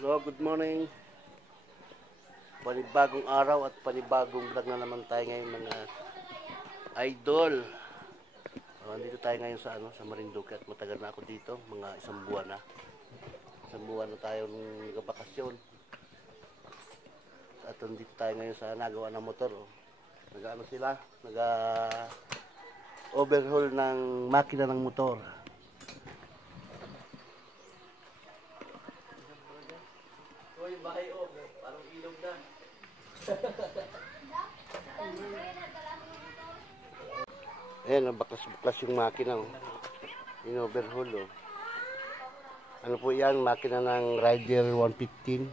Hello, good morning. Panibagong araw at panibagong vlog na naman tayo ngayon mga idol. Nandito tayo ngayon sa Marinduque at matagal na ako dito, mga isang buwan na. Isang buwan na tayong nagabakasyon. At nandito tayo ngayon sa nagawa ng motor. Nag-ano sila? Nag-overhaul ng makina ng motor. Parang ilog na. Ayan, baklas-baklas yung makina. In-overhaul. Ano po yan? Makina ng Rider 115.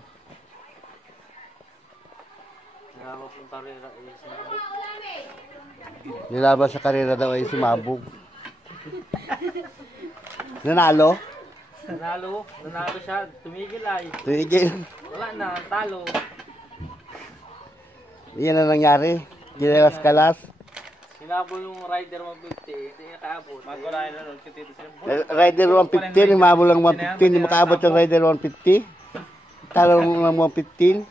Nilaban sa karera daw ay sumabog. Nanalo? Nanalo siya. Tumigil ay. Tumigil. Wala na, talo. Iyan na nangyari. Ginelas-kalas. Sinabol yung Rider 150, hindi nakaabot. Magkulayan na nun, kitito siya. Rider 150, umabol lang 150, hindi makaabot yung Rider 150. Talo ng 115.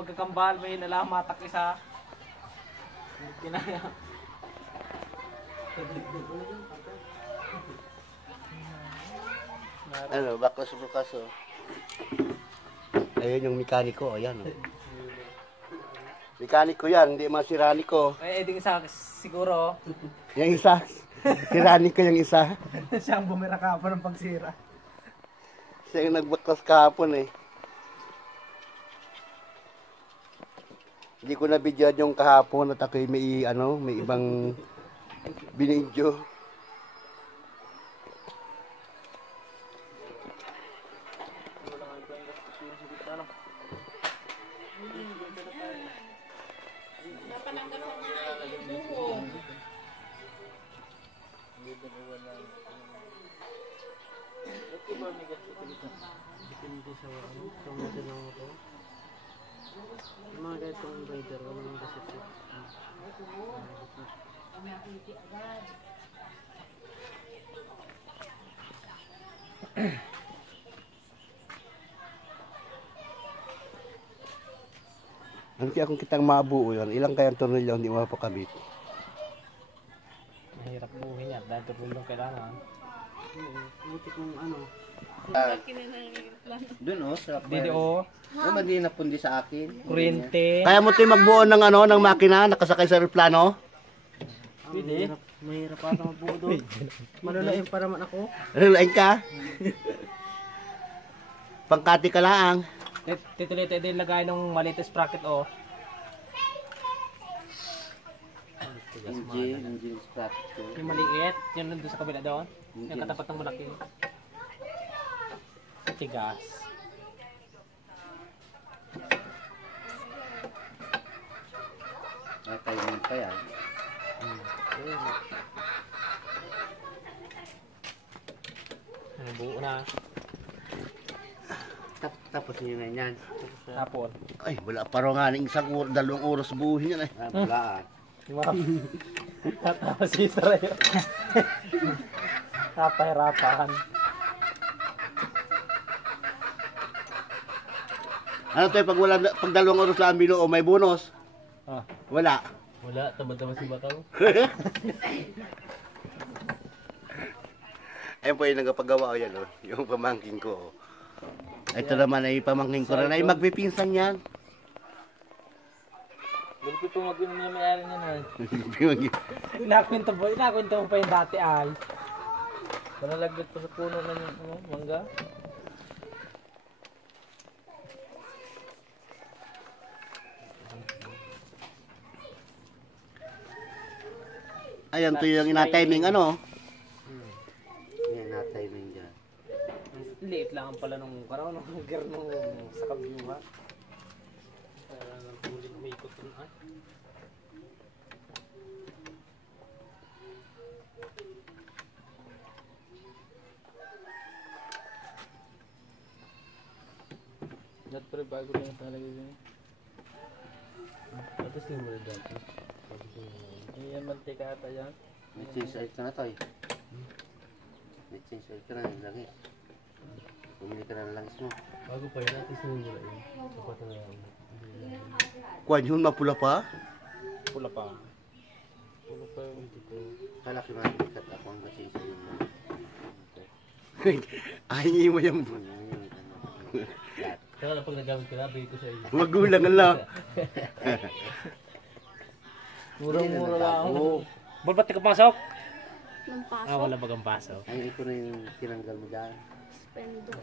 Magkakambal, may nalamatak isa. Kinaya. Ano, baklas-baklas oh. Ayun yung mekaniko, ayan oh. Mekaniko yan, hindi masiraniko. Ay, eding isa siguro. Yung isa, siraniko yung isa. Siya ang bumira kahapon ng pagsira. Siya yung nagbaklas kahapon eh. Hindi ko nabidyan yung kahapon at ako'y may ibang binidyo. Mga ganitong rider, walang gasit. Ano kaya kung kitang mabuo yun? Ilang kayang tornilyo hindi mo mapakabit? Mahirap buuhin yan, dahil tulong kailangan. Buti kung ano. Doon sa Video, yung hindi napundi sa akin. kuryente. Kaya mo tayo magbuo ng makina, nakasakay sa aeroplano? Pwede. Mahirap ata mabuo doon. Malulain pa naman ako. Lain ka? Pangkati ka lang. Titulite din lagay ng maliit sprocket oh. Engine sprocket. Yung maliit, yun nandun sa kabila doon. Yung katapat ng malaki. Tigas. Tayo mo pa yan. Ano buo na. Tapos nyo na yan. Tapon. Ay, wala pa rin nga ng isang dalawang oras buuhin yan eh. Wala. Tapos si Isra yun. Napahirapan. Ano tayo pag dalawang oras lang binuo, may bonus? Ah. Wala. Wala, tamad-tamad si Bataw. Ayun po yung nagpagawa ko yan, oh. Yung pamangking ko. Oh. Ito naman ay pamangking ko na ay magpipinsan yan. Gusto ko mag-inom yung may-ari niya na. Inakwento mo pa yung dati ay. Panalagdag pa sa puno ng mangga. Ayan, ito yung ina-timing ano. Yan, na-timing dyan. Liit lang pala nung karang nung gear nung sa kabyuha. Kaya nang tulig may ikot na. Dapat pero bago na talaga yun. Tapos yung mga dati. Ayan, mantika ata yan. May change oil ka na to eh. May change oil ka na, lagi. Bumili ka na ng langis mo. Bago pa yun, atis mo muna yun. Dapat na lang. Kuwan yun, mapula pa? Pula pa. Pula pa yung dito. Kalaki matikat ako ang masisa yun. Ay, mo yan. Kaya na pag nagamit ko na, bigay ko sa iyo. Magulang lang. Murang-mura lang. Bol, ba't ka pasok? Nang pasok. Wala bagang pasok. Ay, ito na yung tinanggal mo dyan. Spendo.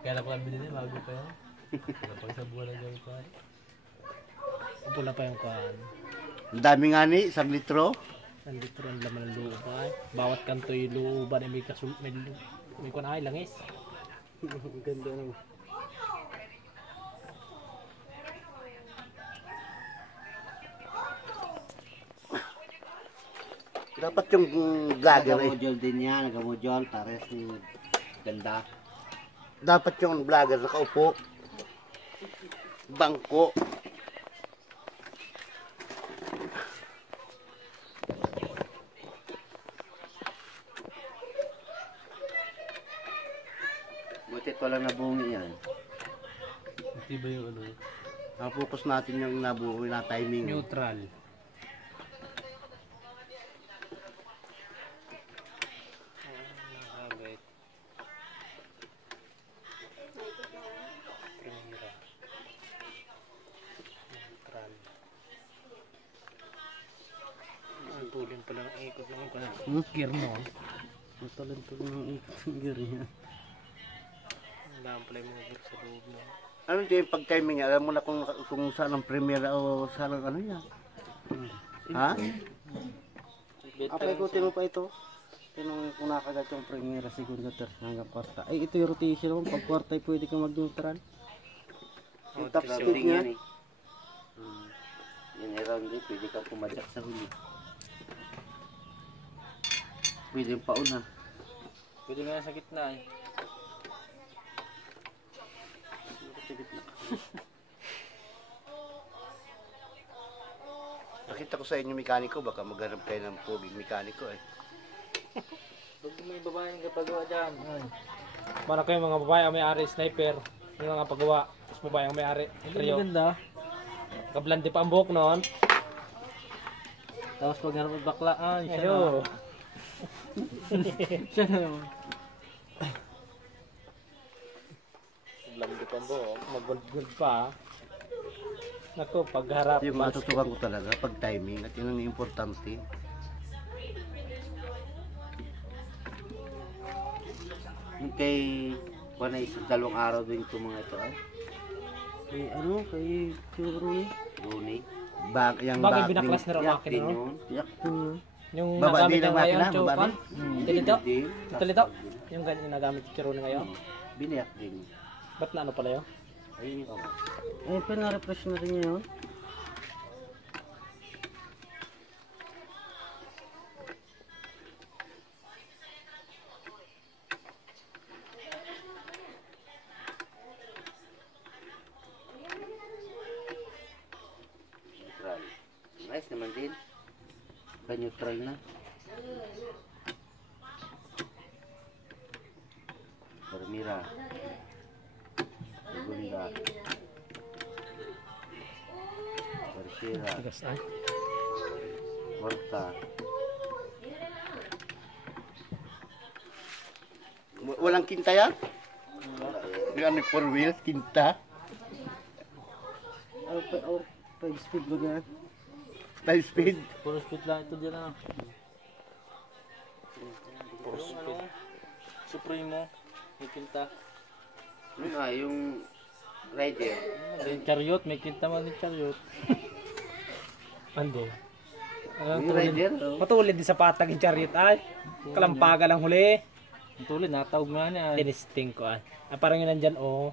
Kaya na pala binili, bago pa yan. Wala pa isang buwan na gamit pa. Pula pa yung kuhan. Ang dami nga ni, 1 litro. Nandito rin laman ng loob ay. Bawat kanto yung looban ay may kuhan ay langis. Ganda naman. Dapat yung vlogger eh. Nagamodjol din yan, nagamodjol, tares ni ganda. Dapat yung vlogger nakaupo. Bangko. Butit walang nabungi yan. Hindi ba yung ano? Focus natin yung nabuhay na timing. Neutral. Ang tulin pala ng ikot ng gear mo. Ang talentog ng finger yan. Ang dami pala yung mga gear sa loob mo. Ano yung pag-timing niya? Alam mo na kung saan ang premiere o saan ang ano niya? Ha? Apa ikutin mo pa ito? Tinong kung nakagat yung primera, segunda, tercera hanggang kwarta. Ay, ito yung rotation naman. Pag kwarta ay pwede ka mag-neutral. Yung top speed niya. Yan around din, pwede ka pumadyak sa huli. Pwede yung pauna. Pwede nga sa gitna eh. Nakita ko sa inyo mekaniko, baka maghanap kayo ng puging mekaniko eh. Huwag may babaeng kapagawa dyan. Para kayo mga babae ang may-ari, sniper. Yung mga paggawa. Tapos babae ang may-ari. Trio. Maganda. Kablandi pa ang buhok noon. Tapos pag harap ang bakla, siya na. Siya na yun. Kablandi pa ang buhok. Mag-gold pa. Naku, pagharap. Yung matutukan ko talaga, pag timing, at yun ang importante. Yung kay Panay, 2 araw din ito mga ito. Kay ano, kay Rooney. Rooney. Yung Bagay back binaklas na rin Yak makina, din no? yun. Yak din yun. Yung Baba nagamit din niya ang ngayon, makina, baba Chopan. din. Ito. Din. Ito. Yung ganyan nagamit si Chirone ngayon. Biniyak din. Ba't na ano pala yun? Ayun yung ako. Ayun pa na-refresh na rin niya yun. Neutral. Nice naman din. Pa-neutral na. Permira. Segunda. Tercera. Tigas ay. Cuarta. Walang kinta yan? Yung ano, 4 wheels, kinta. Oh, 5 speed ba yan? 5 speed. Puro speed lang ito dyan ah. Puro speed. Supremo. May kinta. Yung rider. May chariot. May kinta man yung chariot. Ande. Yung rider. Patulid din sa patag yung chariot ay. Kalampaga lang huli. Patulid natawag mo na niya. Tinisting ko ay. Parang yun nandyan oh.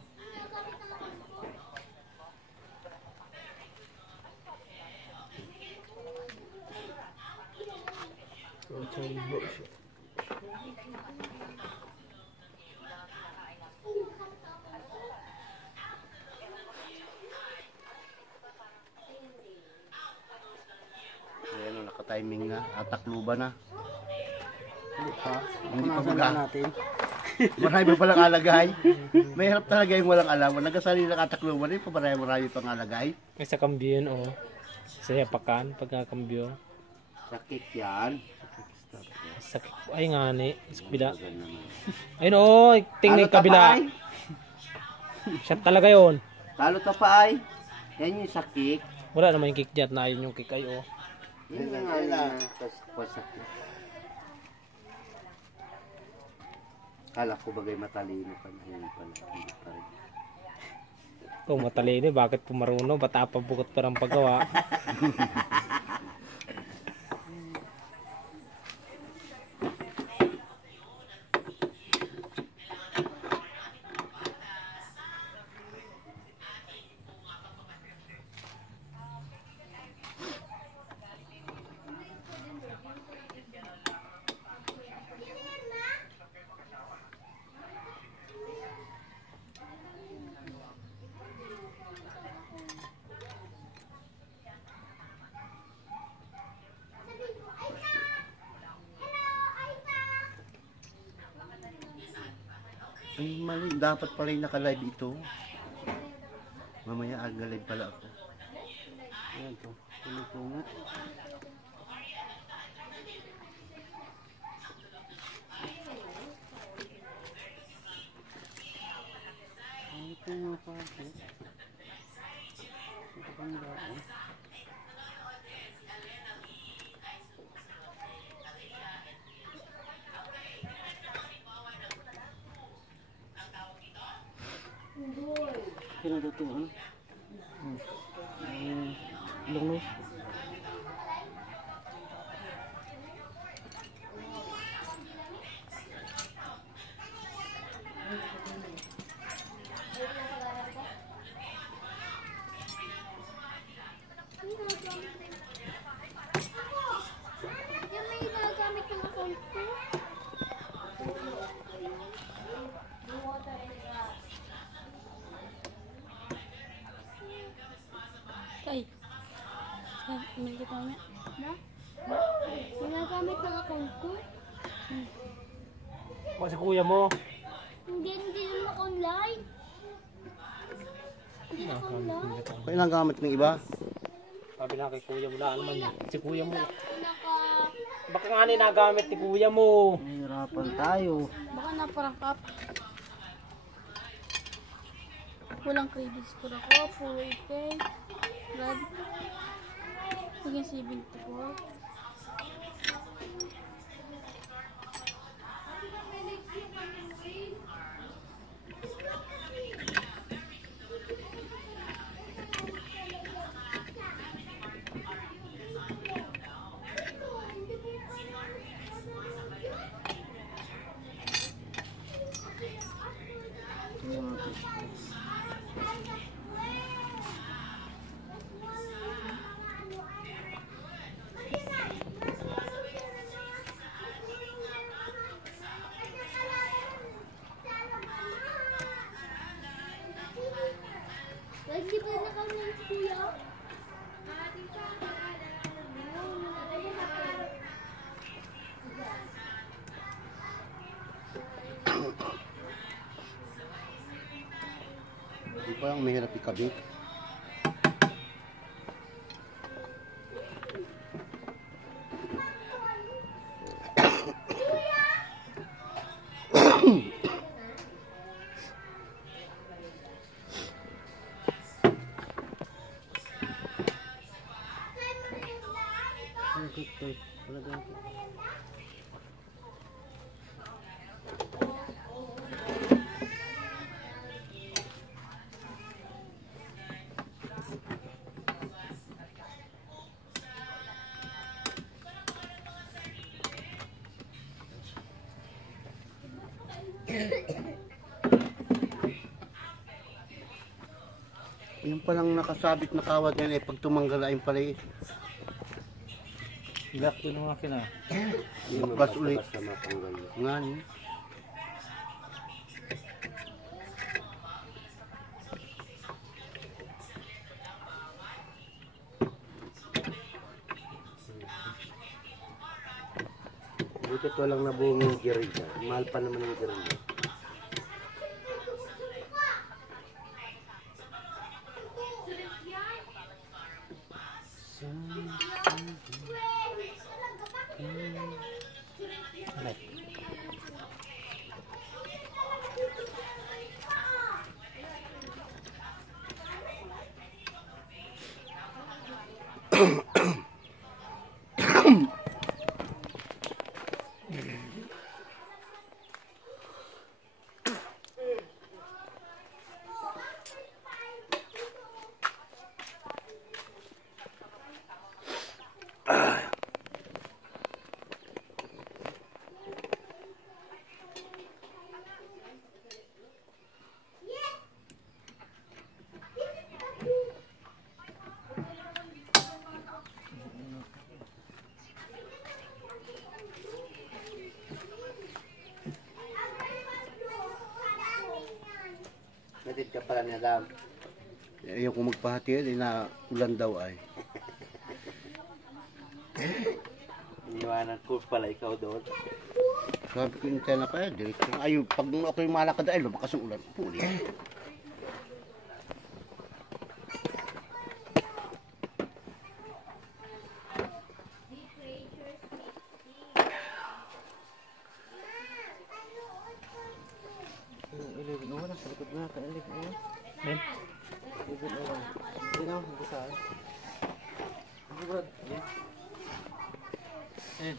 Ayan, naka-timing na. Atakluba na. Hindi pa. Hindi pa Punasan baga. na natin. Marami pa palang alagay. Mahirap talaga yung walang alam. Nagkasali na katakluban eh, marami pang alagay. May sa kambyo yun, oh. Sa yapakan, pagkakambyo. Sakit yan. Sakit. Ay nga ni, sa kabila. Ayun oh, tingnan yung kabila. Shot talaga yun. Talo ta pa ay. Yan yung sakit. Wala naman yung kick dyan na ayun yung kick ay oh. Yan nga pasakit. Kala ko bagay matalino pa na yun pala. Hindi pa rin. Kung matalino, bakit pumaruno? Ba't apabukot pa ng paggawa? Ay, mali. Dapat pala yung naka-live ito. Mamaya aga-live pala ako. Ayan to. Tuloy ko nga. Ito nga pa. Ito pang daan. Kaya dito ano? Lungos. Yung may ginagamit ng account ko. Ay. May ginagamit. Na? Ginagamit ng account ko? Kasi kuya mo. Hindi naman ako online. Hindi ako online. Kaya lang gamit ng iba. Sabi na kay kuya mo lang naman si kuya mo. Naka... Baka nga nagamit ni kuya mo. Mahirapan tayo. Baka naparangkap. Walang credit score ako. Full pay. Red. Naging 74. Hindi ba naka-online si kuya? Di ba ang mahirap ikabit? Yung palang nakasabit na kawad yan eh, pag tumanggal ay pala eh. Black yun ang akin ah. Bukas ulit. Nga niyo. Butit walang nabuong yung gear dyan. Mahal pa naman yung gear dyan. Natid ka pala niya lang. Ayaw ko magpahati, na ulan daw ay. Iniwanan ko pala ikaw doon. Sabi ko yung tela pa direkto. Ayaw, pag ako yung malakad ay lumakas ang ulan. Puli. Ilibin mo na sa likod na. Kailig mo. Men. Ilibin mo. Hindi na. Hindi saan. Hindi brad. Ayan.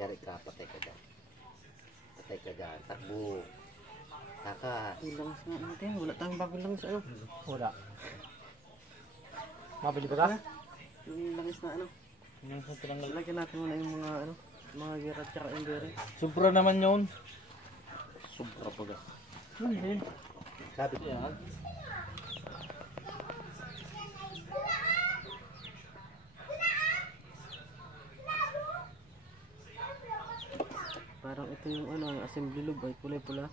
Yari ka, patay ka dyan. Patay ka dyan. Takbo. Takas. Ilang sa natin. Wala tayong bagong langis. Ano? Wala. Mabili ba ka? Yung langis na ano. Yung sa tinanggal. Lagyan natin muna yung mga ano. Mga gira at saka yung bere. Sobra naman yun. Sobra pa ga. Hindi. Sabi ko. Yan. Parang ito yung ano, yung assembly lube ay kulay pula.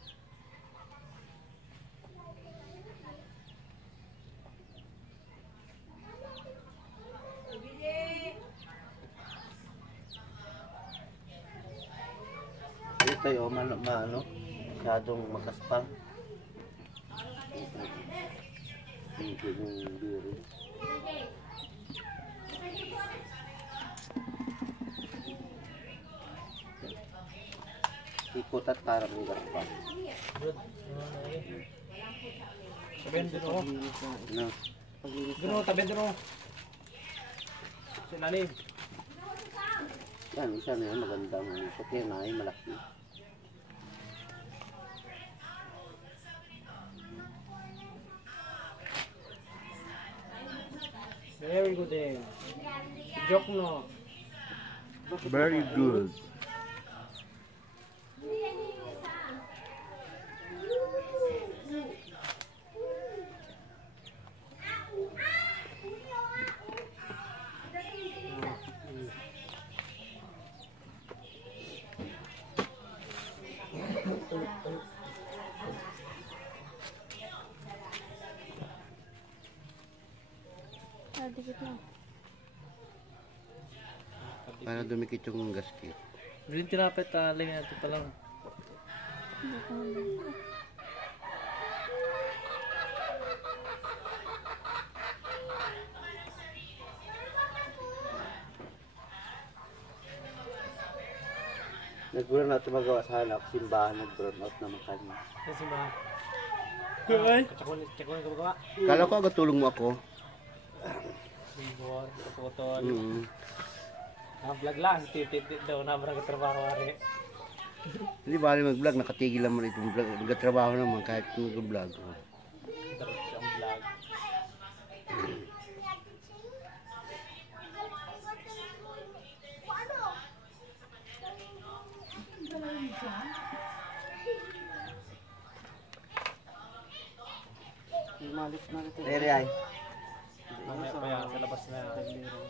Ito yung ano, masyadong makaspang. Hindi yung biri. Ikot at parang yung gaspang. Tabihan din ako. No. Doon ako, tabihan din ako. Sinalim. Yan, isa na yan, magandang ikot yan ay malaki. Very good eh. Joke no. Very good. Dikit na. Para dumikit yung gasket. Hindi tinapit, lagyan natin pa lang. Hindi ko naman. Nag-burn out magawa sa hanap, simbahan nag-burn out naman kanya. Kasi ba? Kaya? Tsakon ka ba? Kala ko agad tulong mo ako. Billboard, kaputol. Mm. Vlog lang, titit daw na marang trabaho ari. Hindi bali mag-vlog, nakatigil lang mo rin itong vlog. Nagtrabaho naman kahit mag-vlog. Diretso ang vlog. Malit na ito. Rere ay. Mamaya pa yan, sa labas na. Patikit mo.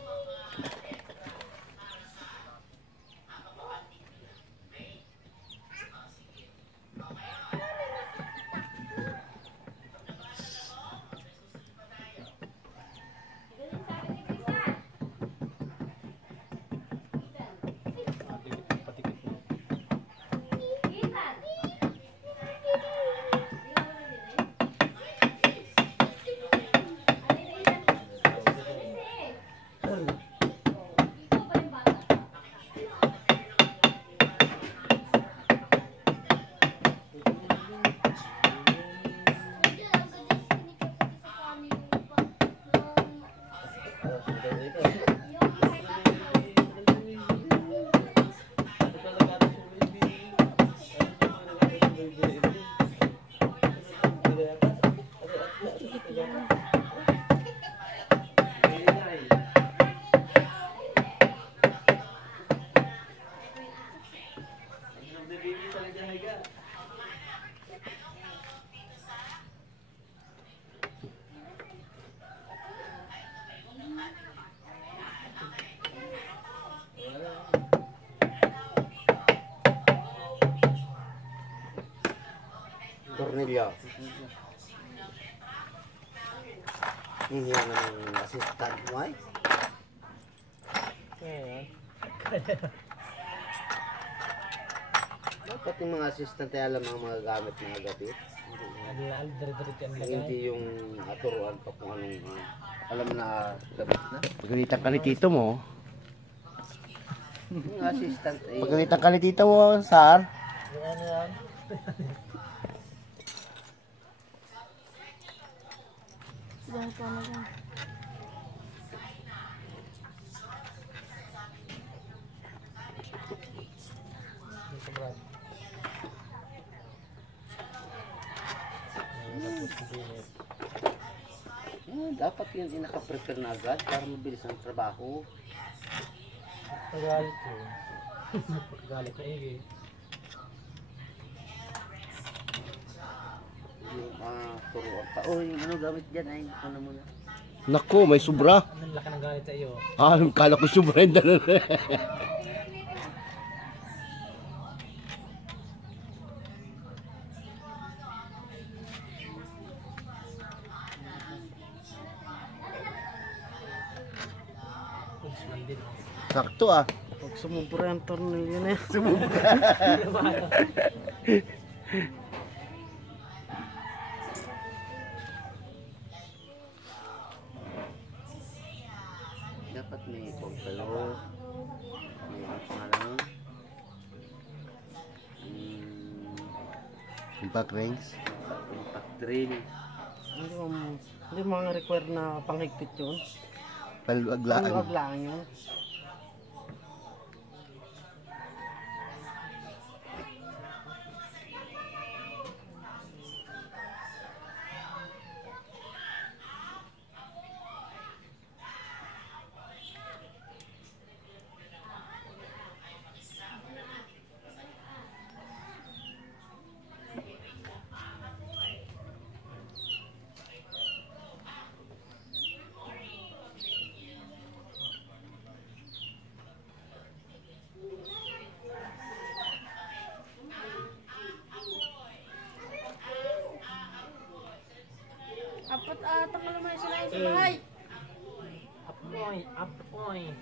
Cornelio. Hindi yan ang assistant mo ay. Dapat yung mga assistant ay alam ang mga gamit ng gabi. Hindi yung aturuan pa kung anong alam na gamit na. Pagalitan ka ni tito mo. Yung assistant ay... Pagalitan ka ni tito mo, Sar. Ano yan? Dahil po na lang. Dapat yun naka-prepare na agad para mabilis ang trabaho. Pagalit ko. Galit na eh. Yung turuan pa. Oh, yung ano gamit dyan ay ano muna. Nako, may sobra. Anong laki ng galit sa iyo? Kala ko sobra yung dala na. Sakto ah. Pag sumubra yung tornilyo na yan. Dapat may pagkalo. May pangalan. Impact rings. Impact drill. Hindi mga required na panghigpit yun. Paluaglaan. Paluaglaan yun. Apat atang mo naman sila sa bahay. Apoy, apoy.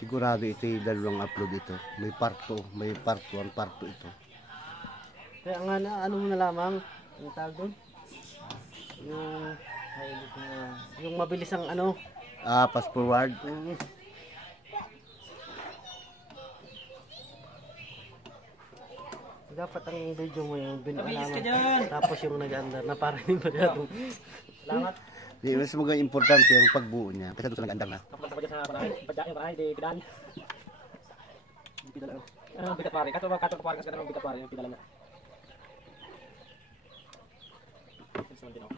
Sigurado ito yung dalawang upload ito. May part 2, may part 1, part 2 ito. Kaya nga na, ano mo na lamang, yung tawag doon? Yung mabilis ang ano. Pass forward. Dapat ang video mo yung Mabilis ka binalaman. dyan! Tapos yung nag-andar na parang yung masyadong. Salamat. Di, mas maging importante yung pagbuo niya. Kasi doon sa nag-andar na. Kapag pa dyan sa bahay, badya yung bahay, di pidan. Bigat pare, kato pare, kasi ganun bigat pare, yung pidalan na. Ito naman din ako.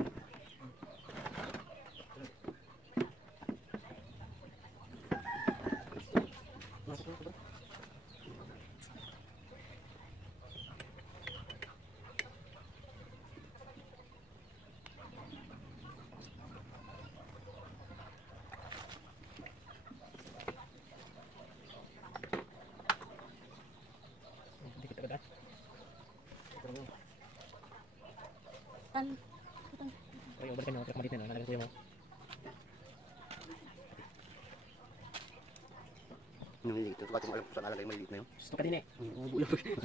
Saan nalagay maliit na yun? Gusto ka din eh.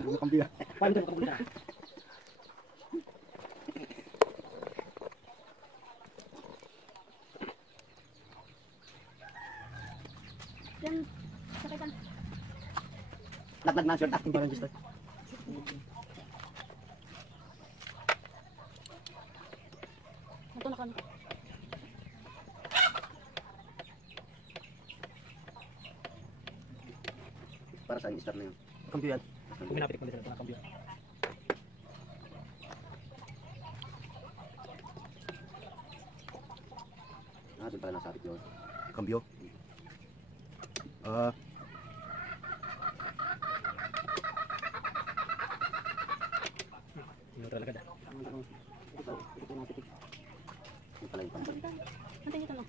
Yung kambiya. Paano ito makapunta na? Yan, sakitan. Naglag na siya. Yung parang gusto. Ito na kami. Para saan start na yun? Kambiyo yan. Kung minapitik mo dito na kambyo. Doon pala nasabit yun. Kambyo. Ah, Neutral agad ah. Yung pala yung pantay. Hantay dito lang.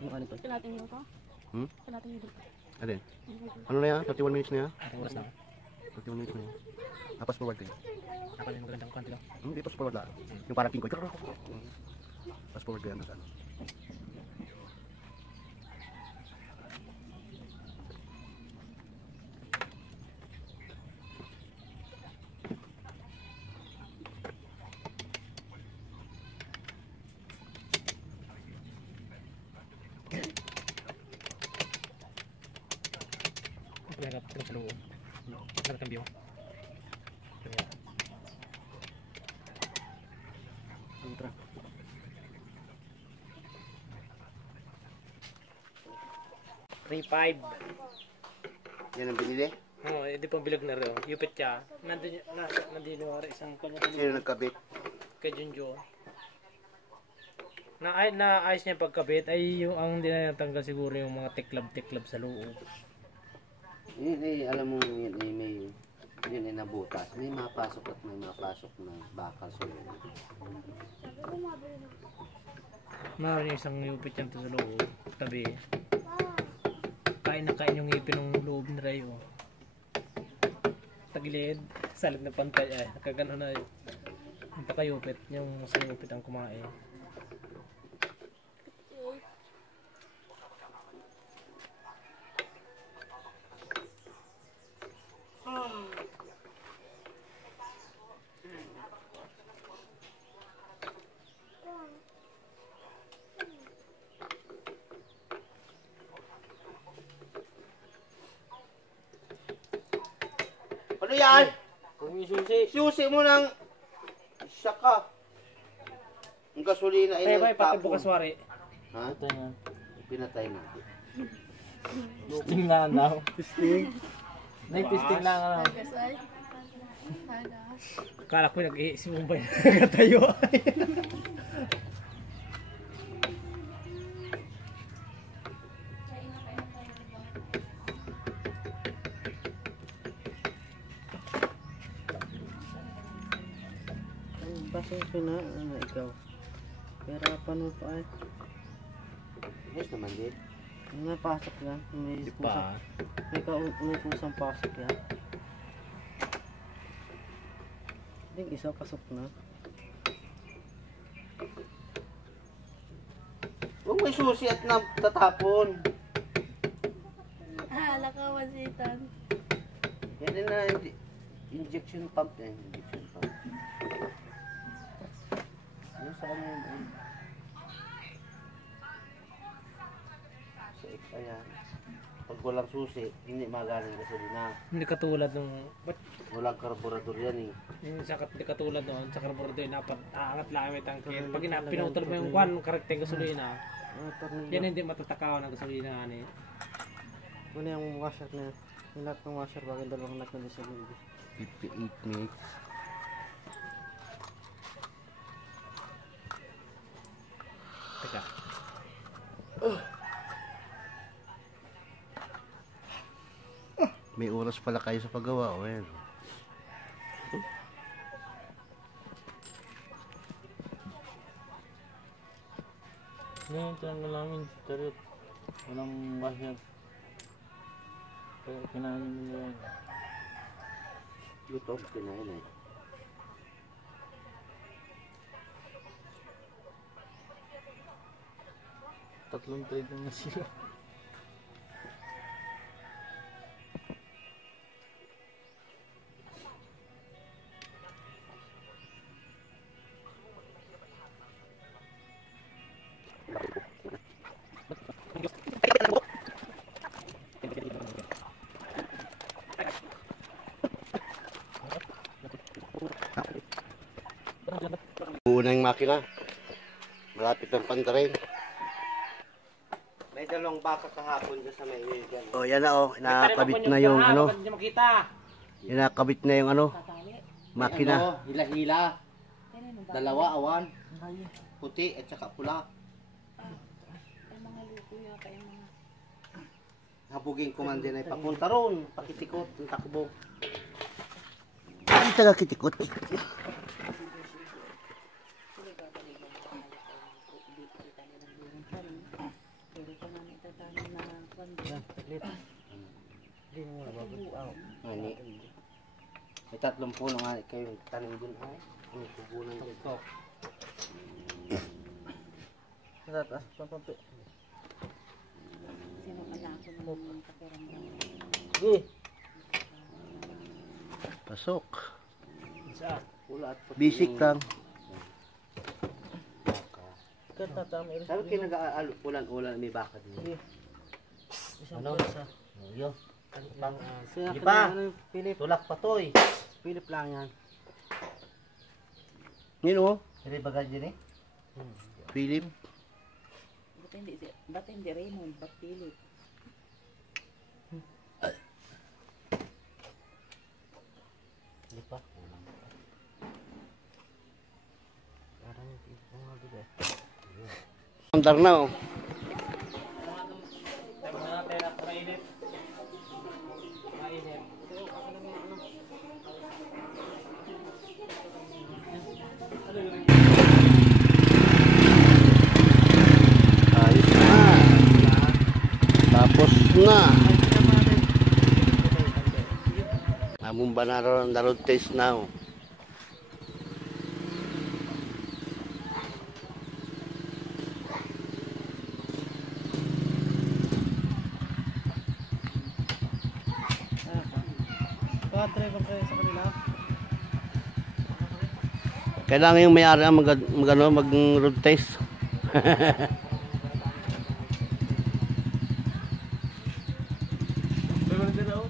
Yung ano to? Kalating nyo to. Hmm? Kalating nyo dito. Ano yun? Ano na yan? 31 minutes na yan? Ang oras na. 31 minutes na yan. Pass forward kayo. Ako yung magandang kanto lang. Hindi, pass forward lang. Yung parang pingkoy. Pass forward kayo. Ano? Pinagap sa loob. Nagkambyo. Ganyan. Ultra. $3.5. Yan ang binili? Oo, hindi pang bilag na rin. Yupit siya. Nandun yung isang kanya Sino nagkabit? kay Junjo. Naayos niya pagkabit ay yung ang hindi na natanggal siguro yung mga tiklab sa loob. Yun alam mo yun yun ay nabutas. May mapasok at may mapasok na bakal. So yun. Meron yung isang yupit yan to sa loob. Tabi. Kain na kain yung ngipin ng loob ni Rayo. Tagilid. Salit na pantay. Ay, nakagano na yun. Yung pakayupit. Yung sa yupit ang kumain. Ano yan? Kung yung susi. Susi mo ng saka. Ang gasolina ay Ay, pati nagtapon. bukas wari. Ha? Pinatay na. Testing lang daw. Testing. Nag-testing lang ano. Guys, ay. Hala. Kala ko nag-iisip mo ba yun? Nagatayo ay. Pasensya na, ano ikaw. Perapan mo pa ay. Yes naman din. May pasok yan. May Di pusang, pa. may pusang pasok yan. Hindi, isa pasok na. Huwag may susi at natatapon. Hala ka, wasitan. Yan din na injection pump yan. Injection pump. Yan sa kanya yun. Ayan. Pag walang susi, hindi magaling gasolina. Hindi katulad nung Walang karburador yan eh. yung sa hindi katulad noon sa carburetor yung dapat aangat lang may tangke. Pag pinutol mo yung kwan, karekte gasolina. Yan hindi matatakaw ng gasolina ani. Ano yung washer na yan? Yung lahat ng washer bagay dalawang nut na sa gilid. 58 minutes. Teka. May oras pala kayo sa paggawa. O yan. Ngayon, tiyan na namin. Tarot. Walang washer. Kaya kinain nyo yan. Ito, kinain eh. Tatlong trade na sila. Una yung makina. Malapit ng pantarin. May dalawang baka kahapon dyan sa may iligan. Oh, yan na oh. Nakakabit na yung ano. Hindi makita. Nakakabit na yung ano. Makina. Ano, hila-hila. Dalawa, awan. Puti at saka pula. Ang mga luko yata yung mga... Habugin ko man din ay papunta ron. Pakitikot, ang takbo. Ay, taga kitikot. Pwede ko namin itatano na kwando. Ani. May 30 puno nga kayo tanim dun ay. Ang tubunan dito. Tatas, papapi. Sino ka na ako ng mga kaperamdam? Pasok. Saan? Pula at puti. Bisik lang. Sabi kayo nag-ulan-ulan may baka din. Ano? Yo. Di pa. Tulak pa to eh. Philip lang yan. Yun oh. Hindi bagay din eh. Philip. Ba't hindi Raymond? Ba't Philip? Di pa. Andar na oh. Tayo muna natin at mainit. Mainit. Ayos na. Tapos na. Among banaro na road test now. Pa-driver kayo sa kanila. Kailangan yung may-ari ang mag-road test. Meron din ako.